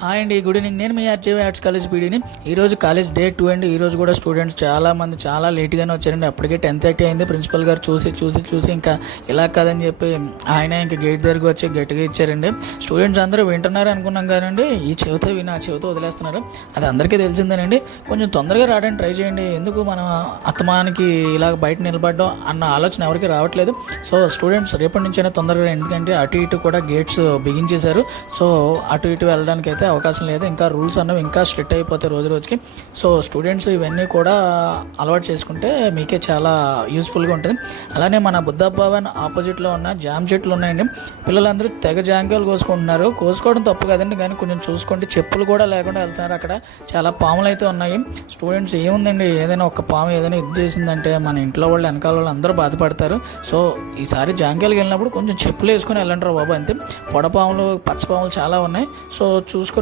Hi అండి, good evening. నేను మీ ఆర్జేవీ arts college పీడీని. ఈరోజు కాలేజ్ డే 2 అండి. ఈరోజు కూడా స్టూడెంట్స్ చాలామంది చాలా లేట్గానే వచ్చారండి. అప్పటికే 10:30 అయింది. ప్రిన్సిపల్ గారు చూసి ఇంకా ఇలా కాదని చెప్పి ఆయన ఇంకా గేట్ దగ్గరికి వచ్చి గట్టిగా ఇచ్చారండి. స్టూడెంట్స్ అందరూ వింటున్నారు అనుకున్నాం కానండి ఈ చెవితో విని ఆ చెవితో వదిలేస్తున్నారు. అది అందరికీ తెలిసిందేనండి. కొంచెం తొందరగా రావడానికి ట్రై చేయండి. ఎందుకు మనం అత్తమానికి ఇలా బయట నిలబడడం అన్న ఆలోచన ఎవరికి రావట్లేదు. సో స్టూడెంట్స్ రేపటి నుంచైనా తొందరగా, ఎందుకంటే అటు ఇటు కూడా గేట్స్ బిగించేశారు. సో అటు ఇటు వెళ్ళడానికి అయితే అవకాశం లేదు. ఇంకా రూల్స్ అన్నవి ఇంకా స్ట్రిక్ట్ అయిపోతాయి రోజు రోజుకి. సో స్టూడెంట్స్ ఇవన్నీ కూడా అలవాటు చేసుకుంటే మీకే చాలా యూస్ఫుల్గా ఉంటుంది. అలానే మన బుద్ధ భవన్ ఆపోజిట్లో ఉన్న జామ్ చెట్లు ఉన్నాయండి. పిల్లలందరూ తెగ జాంకాయలు కోసుకుంటున్నారు. కోసుకోవడం తప్పు కదండి, కానీ కొంచెం చూసుకోండి. చెప్పులు కూడా లేకుండా వెళ్తున్నారు. అక్కడ చాలా పాములు అయితే ఉన్నాయి. స్టూడెంట్స్ ఏముందండి, ఏదైనా ఒక పాము ఏదైనా ఇది చేసిందంటే మన ఇంట్లో వాళ్ళు వెనకాల వాళ్ళు అందరూ బాధపడతారు. సో ఈసారి జాంకాయలకు వెళ్ళినప్పుడు కొంచెం చెప్పులు వేసుకొని వెళ్ళంటారు బాబు, అంతే. పొడపాములు పచ్చపాములు చాలా ఉన్నాయి. సో చూసుకోండి.